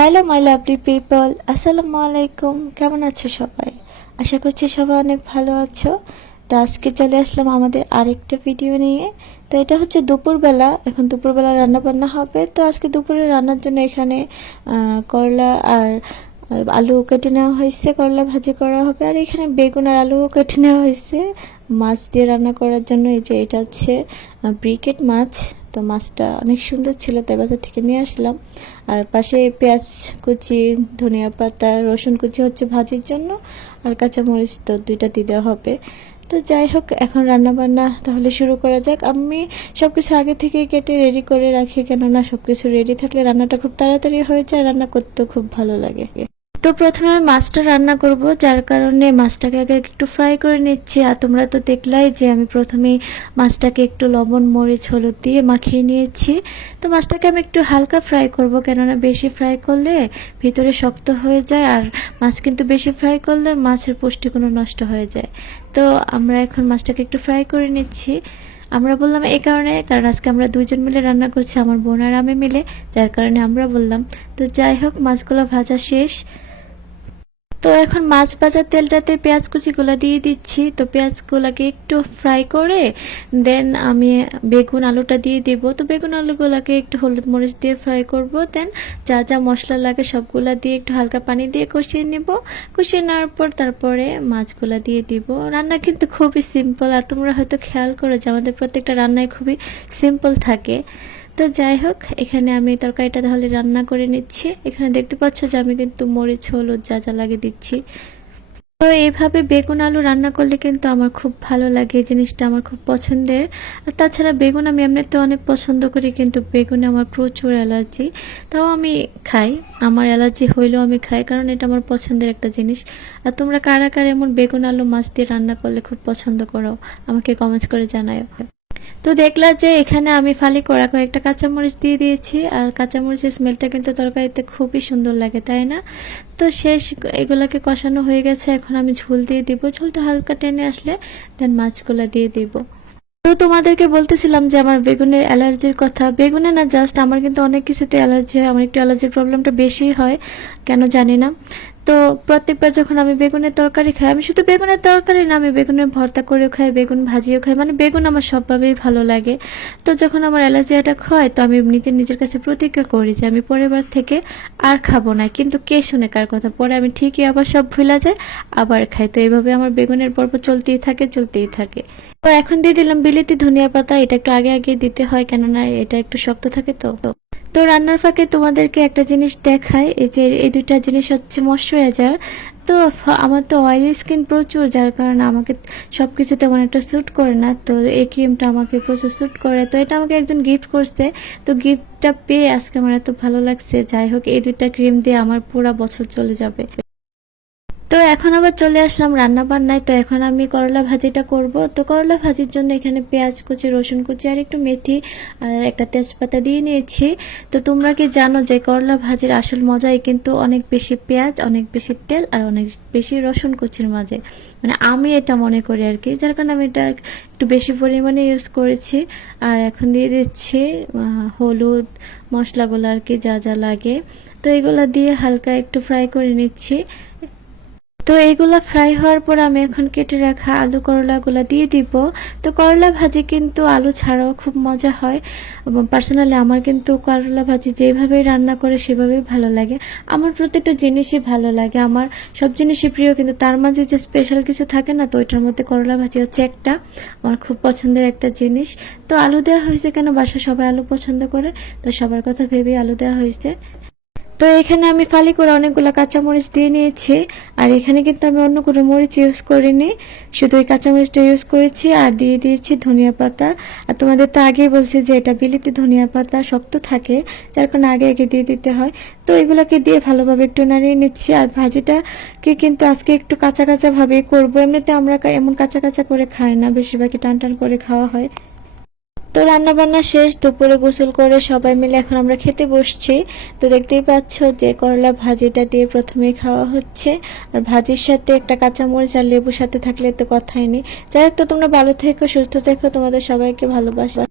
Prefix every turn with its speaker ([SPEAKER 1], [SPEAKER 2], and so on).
[SPEAKER 1] Hello, my lovely people. আসসালামু আলাইকুম কেমন আছো সবাই? আশা করছি সবাই অনেক ভালো আছো। তো আজকে চলে আসলাম আমাদের আরেকটা ভিডিও নিয়ে। তো এটা হচ্ছে দুপুরবেলা। এখন দুপুরবেলা রান্না বান্না হবে। তো আজকে দুপুরে রান্নার জন্য এখানে করলা আর আলু কেটে নেওয়া হয়েছে। করলা ভাজি করা হবে। আর এখানে বেগুন আর আলুও কেটে নেওয়া হয়েছে। মাছ দিয়ে রান্না করার জন্য এই যে এটা হচ্ছে ব্রিকেট মাছ। তো মাছটা অনেক সুন্দর ছিল, তাই বাজার থেকে নিয়ে আসলাম। আর পাশে পেঁয়াজ কুচি, ধনিয়া পাতা, রসুন কুচি হচ্ছে ভাজির জন্য, আর কাঁচামরিচ তো দুইটা দিয়ে দেওয়া হবে। তো যাই হোক, এখন রান্না বান্না তাহলে শুরু করা যাক। আমি সব কিছু আগে থেকে কেটে রেডি করে রাখি, কেননা সব কিছু রেডি থাকলে রান্নাটা খুব তাড়াতাড়ি হয়ে যায়, রান্না করতেও খুব ভালো লাগে। তো প্রথমে আমি মাছটা রান্না করব, যার কারণে মাছটাকে আগে একটু ফ্রাই করে নিচ্ছি। আর তোমরা তো দেখলাই যে আমি প্রথমেই মাছটাকে একটু লবণ, মরিচ, হলুদ দিয়ে মাখিয়ে নিয়েছি। তো মাছটাকে আমি একটু হালকা ফ্রাই করব, কেননা বেশি ফ্রাই করলে ভিতরে শক্ত হয়ে যায় আর মাছ কিন্তু বেশি ফ্রাই করলে মাছের পুষ্টিগুণ নষ্ট হয়ে যায়। তো আমরা এখন মাছটাকে একটু ফ্রাই করে নিচ্ছি। আমরা বললাম এই কারণে, কারণ আজকে আমরা দুজন মিলে রান্না করছি, আমার বোন আর আমি মিলে, যার কারণে আমরা বললাম। তো যাই হোক, মাছগুলো ভাজা শেষ। তো এখন মাছ ভাজার তেলটাতে পেঁয়াজ কুচিগুলো দিয়ে দিচ্ছি। তো পেঁয়াজগুলোকে একটু ফ্রাই করে দেন আমি বেগুন আলুটা দিয়ে দিব। তো বেগুন আলুগুলোকে একটু হলুদ মরিচ দিয়ে ফ্রাই করব। দেন যা যা মশলা লাগে সবগুলা দিয়ে একটু হালকা পানি দিয়ে কষিয়ে নেব। কষিয়ে নেওয়ার পর তারপরে মাছগুলা দিয়ে দিব। রান্না কিন্তু খুবই সিম্পল আর তোমরা হয়তো খেয়াল করো যে আমাদের প্রত্যেকটা রান্নায় খুবই সিম্পল থাকে। তো যাই হোক, এখানে আমি তরকারিটা তাহলে রান্না করে নিচ্ছি। এখানে দেখতে পাচ্ছ যে আমি কিন্তু মরিচ, হলুদ যা যা লাগে দিচ্ছি। তো এইভাবে বেগুন, আলু রান্না করলে কিন্তু আমার খুব ভালো লাগে, এই জিনিসটা আমার খুব পছন্দের। আর তাছাড়া বেগুন আমি এমনিতে অনেক পছন্দ করি, কিন্তু বেগুনে আমার প্রচুর অ্যালার্জি। তাও আমি খাই, আমার অ্যালার্জি হইলেও আমি খাই, কারণ এটা আমার পছন্দের একটা জিনিস। আর তোমরা কারা কারা এমন বেগুন, আলু, মাছ দিয়ে রান্না করলে খুব পছন্দ করো, আমাকে কমেন্টস করে জানাও তো দেখলাম যে এখানে আমি ফালি করা কয়েকটা কাঁচামরিচ দিয়ে দিয়েছি, আর কাঁচামরিচের স্মেলটা কিন্তু তরকারিতে খুবই সুন্দর লাগে, তাই না? তো শেষ এগুলোকে কষানো হয়ে গেছে, এখন আমি ঝোল দিয়ে দিব। ঝোলটা হালকা টেনে আসলে দেন মাছগুলো দিয়ে দিব। তো তোমাদেরকে বলতেছিলাম যে আমার বেগুনের অ্যালার্জির কথা। বেগুনে না জাস্ট আমার কিন্তু অনেক কিছুতে অ্যালার্জি হয়, আমার একটু অ্যালার্জির প্রবলেমটা বেশি হয়। কেন জানি না। তো প্রত্যেকবার যখন আমি বেগুনের তরকারি খাই, আমি শুধু বেগুনের তরকারি না, আমি বেগুনের ভর্তা করেও খাই, বেগুন ভাজিও খাই মানে বেগুন আমার সবভাবেই ভালো লাগে। তো যখন আমার অ্যালার্জি অ্যাটাক হয়, তো আমি নিজের নিজের কাছে প্রতিজ্ঞা করি যে আমি পরের বার থেকে আর খাব না। কিন্তু কে শুনে কার কথা? পরে আমি ঠিকই আবার সব ভুলা যায় আবার খাই। তো এইভাবে আমার বেগুনের পর্ব চলতেই থাকে চলতেই থাকে। তো এখন দিয়ে দিলাম বিলিতি ধনিয়া পাতা। এটা একটু আগে আগে দিতে হয়, কেননা এটা একটু শক্ত থাকে তো। তো রান্নার ফাঁকে তোমাদেরকে একটা জিনিস দেখায় এই যে এই দুটা জিনিস হচ্ছে ময়শ্চারাইজার। তো আমার তো অয়েলি স্কিন প্রচুর, যার কারণে আমাকে সব কিছু তেমন একটা স্যুট করে না। তো এই ক্রিমটা আমাকে প্রচুর স্যুট করে। তো এটা আমাকে একজন গিফট করছে। তো গিফটটা পেয়ে আজকে আমার এত ভালো লাগছে। যাই হোক, এই দুটা ক্রিম দিয়ে আমার পুরো বছর চলে যাবে। তো এখন আবার চলে আসলাম রান্না বান্নায় তো এখন আমি করলা ভাজিটা করব। তো করলা ভাজির জন্য এখানে পেঁয়াজ কুচি, রসুন কুচি আর একটু মেথি আর একটা তেজপাতা দিয়ে নিয়েছি। তো তোমরা কি জানো যে করলা ভাজির আসল মজাই কিন্তু অনেক বেশি পেঁয়াজ, অনেক বেশি তেল আর অনেক বেশি রসুন কুচির মাঝে। মানে আমি এটা মনে করি আর কি। যার কারণে আমি এটা একটু বেশি পরিমাণে ইউজ করেছি। আর এখন দিয়ে দিচ্ছি হলুদ মশলাগুলো আর কি যা যা লাগে। তো এগুলো দিয়ে হালকা একটু ফ্রাই করে নিচ্ছি। তো এইগুলা ফ্রাই হওয়ার পর আমি এখন কেটে রাখা আলু করলাগুলো দিয়ে দিব। তো করলা ভাজি কিন্তু আলু ছাড়াও খুব মজা হয়। পার্সোনালি আমার কিন্তু করলা ভাজি যেভাবেই রান্না করে সেভাবেই ভালো লাগে। আমার প্রত্যেকটা জিনিসই ভালো লাগে। আমার সব জিনিসই প্রিয় কিন্তু তার মাঝে যে স্পেশাল কিছু থাকে না, তো ওইটার মধ্যে করলা ভাজি হচ্ছে একটা। আমার খুব পছন্দের একটা জিনিস। তো আলু দেওয়া হয়েছে কেন? বাসা সবাই আলু পছন্দ করে। তো সবার কথা ভেবেই আলু দেওয়া হয়েছে। তো এখানে আমি ফালি করে অনেকগুলো কাঁচামরিচ দিয়ে নিয়েছি। আর এখানে কিন্তু আমি অন্য কোনো মরিচ ইউজ করিনি। শুধু এই কাঁচামরিচটা ইউজ করেছি আর দিয়ে দিয়েছি ধনিয়া পাতা। আর তোমাদের তো আগেই বলছি যে এটা বিলিতি ধনিয়া পাতা শক্ত থাকে, যার কারণে আগে আগে দিয়ে দিতে হয়। তো এগুলোকে দিয়ে ভালোভাবে একটু নাড়িয়ে নিচ্ছি। আর ভাজিটাকে কিন্তু আজকে একটু কাঁচা কাঁচা ভাবে করব। এমনিতে আমরা এমন কাঁচা কাঁচা করে খাই না, বেশিরভাগই টান টান করে খাওয়া হয়। তো রান্না বান্না শেষ, দুপুরে গোসল করে সবাই মিলে এখন আমরা খেতে বসছি। তো দেখতেই পাচ্ছ যে করলা ভাজিটা দিয়ে প্রথমেই খাওয়া হচ্ছে। আর ভাজির সাথে একটা কাঁচামরিচ আর লেবুর সাথে থাকলে তো কথাই নেই। যাই হোক, তো তোমরা ভালো থেকো, সুস্থ থেকো। তোমাদের সবাইকে ভালোবাসা।